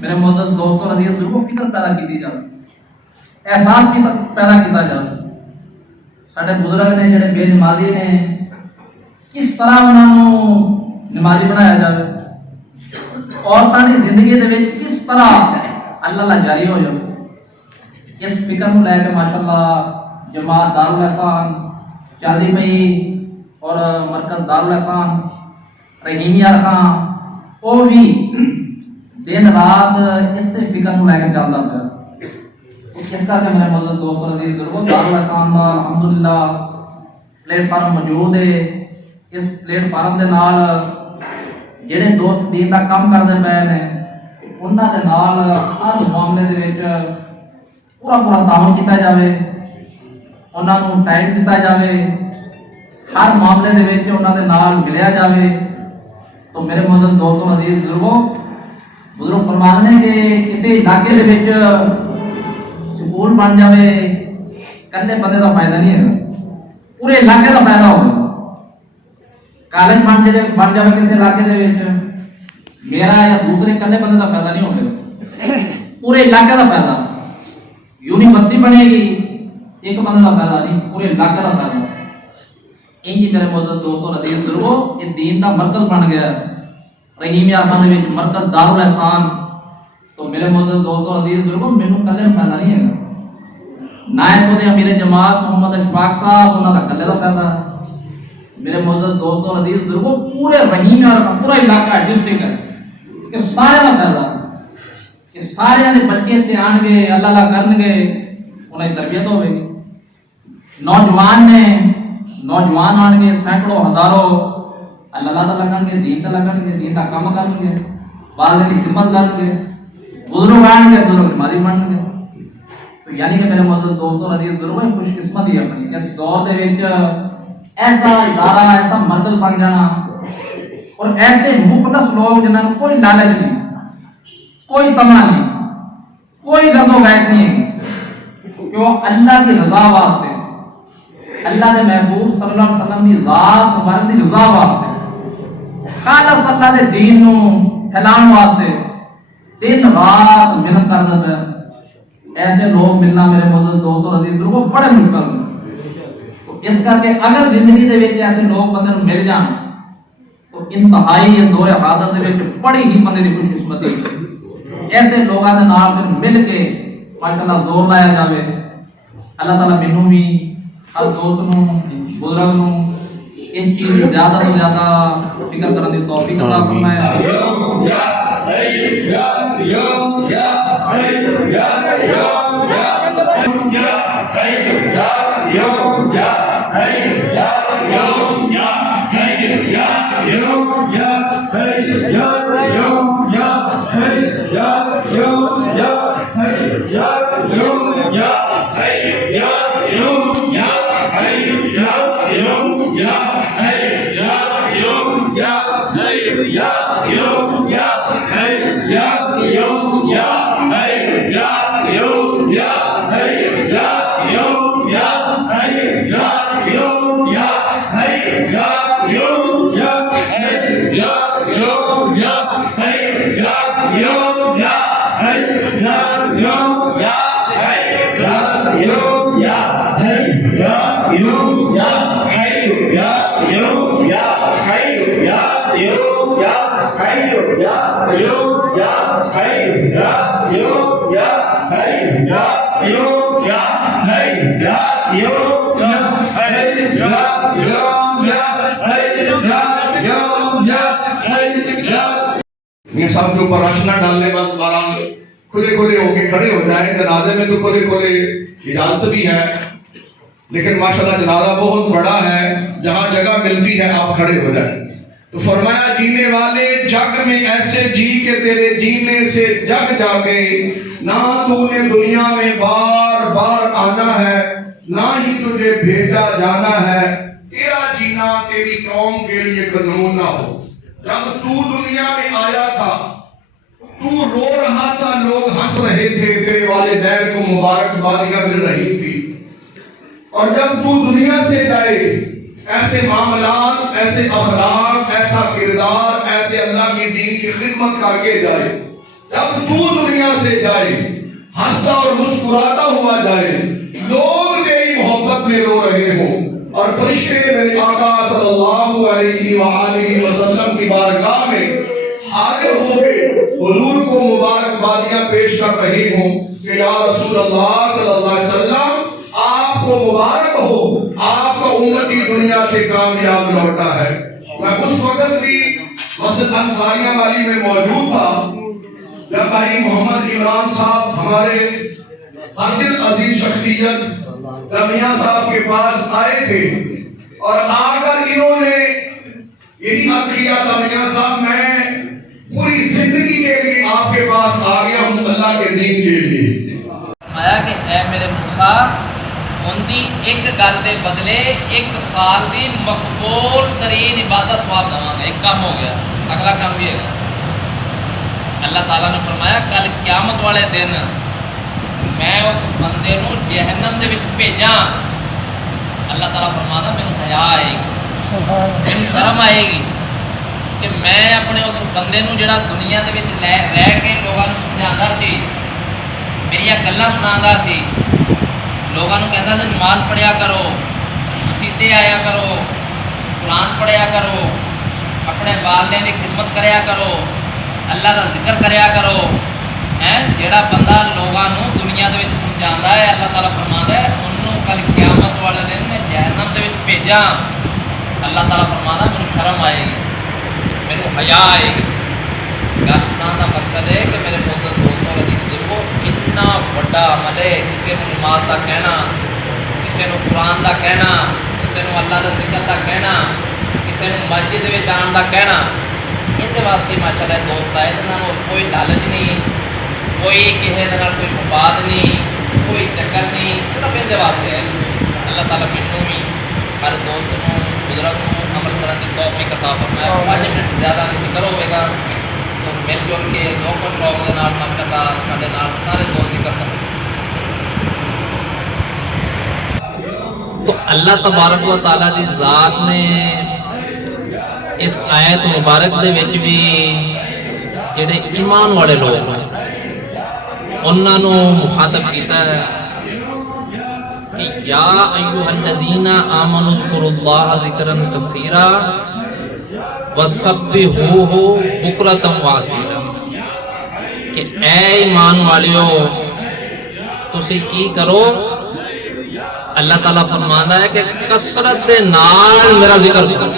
میرے معزز دوستوں عزیز بزرگوں فکر پیدا کی جائے, احساس بھی پیدا کیا جائے. سارے بزرگ نے جڑے بے نمازی نے کس طرح انہوں نمازی بنایا جائے, عورتوں کی زندگی دے وچ کس طرح اللہ جاری ہو جائے. اس فکر کو لے کے ماشاءاللہ جماعت دارالاحسان چلتی پئی اور مرکز دارالاحسان رحیمیہ رکھاں وہ بھی دن رات اس فکر کو لے کے چلتا پیا. اس کر کے میرے معزز دوستوں عزیز بزرگوں دارالاحسان دا الحمدللہ پلیٹ فارم موجود ہے. اس پلیٹ فارم دے نال جڑے دوست دین دا کام کرتے پے نے انہاں دے نال ہر معاملے دے وچ پورا تعاون کیتا جاوے, انہاں نوں ٹائم دتا جاوے, ہر معاملے دے وچ انہاں دے نال ملیا جاوے. تو میرے معزز دوستوں عزیز بزرگوں بزرگ فرماتے ہیں کہ کسی علاقے دے وچ سکول بن جاوے کلے بندے دا فائدہ نہیں ہے, پورے علاقے دا فائدہ ہوگا. کالج بن جاوے کسی علاقے دے وچ میرا یا دوسرے کلے بندے دا فائدہ نہیں ہوگا, پورے علاقے دا فائدہ. یونیورسٹی بنے گی ایک بندے دا فائدہ نہیں, پورے علاقے دا فائدہ. انجی میرے معزز دوستوں عزیز بزرگوں یہ دین دا مرکز بن گیا رحیمیہ خان دے وچ مرکز دارالاحسان. تو میرے معزز دوستوں عزیز بزرگوں مینوں کلے فائدہ نہیں ہے, نہ تو دے امیر جماعت محمد اشفاق صاحب انہاں دا کلے دا فائدہ. میرے معزز دوستوں عزیز بزرگوں پورے رحیمیہ اور پورا علاقہ ڈسٹرکٹ ہے کہ سارے دا فائدہ, کہ سارے دے بچے اتنے آن گے اللہ اللہ کرن گے انہیں تربیت ہوے گی. نوجوان آن گے سینکڑوں ہزاروں اللہ اللہ لگن گے, دین تے لگن گے, دین دا کام کرن گے, بعد کی خدمت کرن گے. بزرگ آن گے بزرگ نمازی بن گے. تو یعنی کہ میرے معزز دوستوں عزیز بزرگوں خوش قسمتی ہے اپنی اس دور دے وچ ایسا ادارہ ایسا مرکز بن جانا اور ایسے مخلص لوگ جنہاں نوں کوئی لالچ نہیں, کوئی تمنا نہیں, کوئی گرد و غیرت نہیں کہ وہ اللہ کی رضا واسطے اللہ دے محبوب صلی اللہ علیہ وسلم کی ذات مبارک دی رضا واسطے خالص اللہ دے دین نو پھیلاؤن واسطے دن رات محنت کرتے ہیں. ایسے لوگ ملنا میرے معزز دوستوں عزیز بزرگوں بڑے مشکل ہیں. تو اس کر کے اگر زندگی دے وچ ایسے لوگ بندے نوں مل جان تو انتہائی دور حاضر دے وچ بڑی ہی بندے دی خوش قسمتی. ایسے لوگاں دے نال پھر مل کے ماشاءاللہ زور لایا جاوے. اللہ تعالیٰ مینوں بھی ہر دوست نوں بزرگ نوں اس چیز کی زیادہ تو زیادہ فکر کرنے کی توفیق عطا فرمائے. یہ سب کے اوپر روشنا ڈالنے کے بعد باران کھلے کھلے ہو کے کھڑے ہو جائیں. جنازے میں تو کھلے کھلے اجازت بھی ہے, لیکن ماشاءاللہ جنازہ بہت بڑا ہے, جہاں جگہ ملتی ہے آپ کھڑے ہو جائیں. تو فرمایا جینے والے جگ میں ایسے جی کہ تیرے جینے سے جگ جاگے, نہ تو نے دنیا میں بار بار آنا ہے, نہ ہی تجھے بھیجا جانا ہے. تیرا جینا تیری قوم کے لیے قانون نہ ہو. جب تو دنیا میں آیا تھا تو رو رہا تھا, لوگ ہنس رہے تھے, تیرے والدین کو مبارکبادیاں مل رہی تھی. اور جب تو دنیا سے جائے ایسے معاملات, ایسے اخلاق, ایسا کردار, ایسے اللہ کی دین کی خدمت کر کے جائے. جب تو से जाए, हंसता और मुस्कुराता हुआ जाए, लोग तेरी मोहब्बत में रो रहे हो और फरिश्ते मेरे आका सल्लल्लाहु अलैहि वसल्लम की बारगाह में हाजिर हो गए हुजूर को मुबारकबादियां पेश कर रहे हो कि या रसूल अल्लाह सल्लल्लाहु अलैहि वसल्लम आपको मुबारक हो, आपका उम्मती दुनिया से कामयाब लौटा है। मैं उस वक्त भी मस्जिद अंसारिया वाली में मौजूद था जब भाई मोहम्मद इमरान साहब हमारे अब्दुल अजीज शख्सियत रमिया साहब के पास आए थे और आकर इन्होंने यही अर्ज किया था, मियां साहब मैं पूरी जिंदगी के लिए आपके पास आ गया हूं अल्लाह के दीन के लिए। आया कि ऐ मेरे मूसा उनकी एक गल के बदले एक साल की मकबूल तरीन इबादत सवाब देवांगा। एक काम हो गया, अगला काम भी है। अल्लाह ताला ने फरमाया कल क़यामत वाले दिन मैं उस बंदे नूं जहन्नम दे विच भेजां। अल्लाह ताला फरमादा मैनूं हया आएगी, मैनूं शर्म आएगी कि मैं अपने उस बंदे नूं जिहड़ा दुनिया दे विच रह के लोगों नूं समझांदा सी, मेरियां गल्लां सुणांदा सी, लोगों नूं कहंदा सी नमाज़ पढ़िया करो, मसीते आया करो, कुरान पढ़िया करो, अपने वालिदैन की खिदमत करया करो, अल्लाह का जिक्र करया करो। है जिहड़ा बंदा लोगों नूं दुनिया दे विच समझांदा है, अल्लाह ताला फरमांदा है उन्होंने कल क़यामत वाले दिन मैं जहन्नम दे विच भेजां। अल्लाह ताला फरमांदा मैनूं शर्म आएगी, मैनूं हया आएगी। गल सुनाने का मकसद है कि मेरे मोहतरम दोस्तों अजीज बुजुर्गो इन्ना वड्डा अमल है किसी नूं नमाज का कहना, किसी नूं कुरान का कहना, किसी नूं अल्लाह का जिक्र का कहना, किसी नूं मस्जिद विच आउण का कहना। इहदे वास्ते माशाअल्लाह दोस्त आए जिन्हां नूं कोई लालच नहीं, कोई किसी दे नाल कोई विवाद नहीं, कोई चक्कर नहीं, सिर्फ इहदे वास्ते है। अल्लाह ताला मैनूं भी हर दोस्त नूं बुजुर्ग नूं अमल करन दी तौफीक अता फरमाए। 5 मिनट ज़्यादा नहीं जिक्र होवेगा तो मिल जुल के लोक शौक दे नाल माशाअल्लाह साडे नाल सारे दोस्त जिक्र करें। तो अल्लाह तबारक व तआला दी ज़ात ने इस आयत मुबारक दे विच भी जिहड़े ईमान वाले लोग हैं उन्हां नूं मुखातब कीता है कि या अय्युहल्लज़ीना आमनू ज़कुरुल्लाह ज़िक्रन कसीरा वसब्बिहूहु बुकरतम व असीला। कि ऐ ईमान वालियो तुसी की करो, अल्लाह ताला फरमांदा है कि कसरत दे नाल मेरा जिक्र करो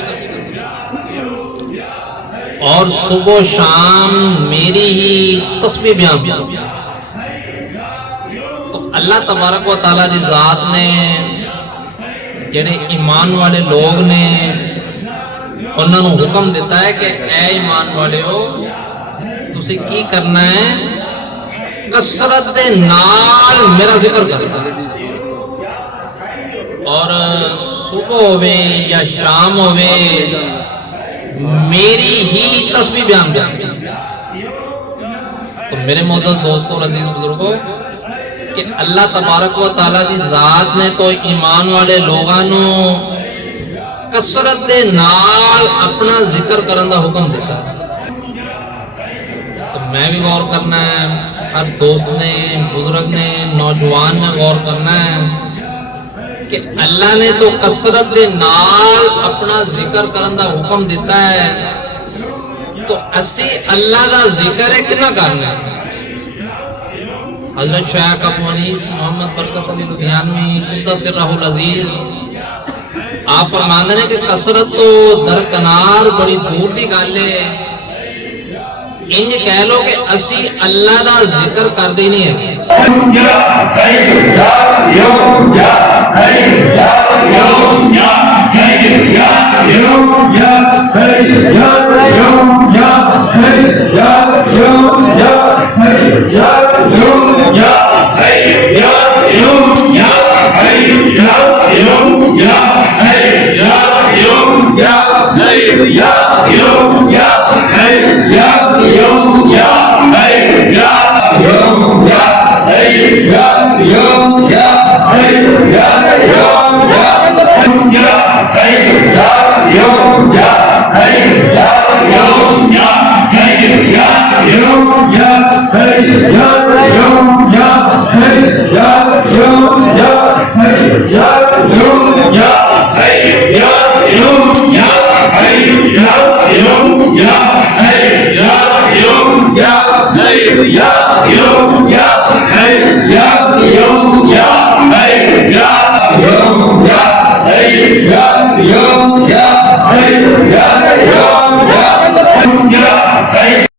और सुबह शाम मेरी ही तस्बीह बयान करो। तो अल्लाह तबारक व तआला दी ज़ात ने जिहड़े ईमान वाले लोग ने उन्हां नूं हुक्म दिता है कि ऐ ईमान वालिओ तुसीं की करना है, कसरत दे नाल मेरा जिक्र करो और सुबह होवे या शाम होवे मेरी ही तस्बीह बयान करो। तो मेरे मोअज़्ज़ज़ दोस्तों अज़ीज़ बुजुर्गों कि अल्लाह तबारक व तआला दी ज़ात ने तो ईमान वाले लोगों नूं कसरत दे नाल अपना जिक्र करन दा हुक्म दिता है। तो मैं भी गौर करना है, हर दोस्त ने, बुजुर्ग ने, नौजवान ने गौर करना है कि अल्लाह ने तो कसरत दे नाल अपना जिक्र करन दा हुक्म दिता है, तो असी अल्लाह दा जिक्र कितना करना है। हज़रत शेख अबू अनीस मोहम्मद बरकत अली लुधियानवी क़ुद्दसिर्रहुल अज़ीज़ आप फरमाते हैं कि कसरत तो दरकनार बड़ी दूर की गल है। इंज कह लो कि असी अल्लाह दा जिक्र करते नहीं है। Yeah. Yeah.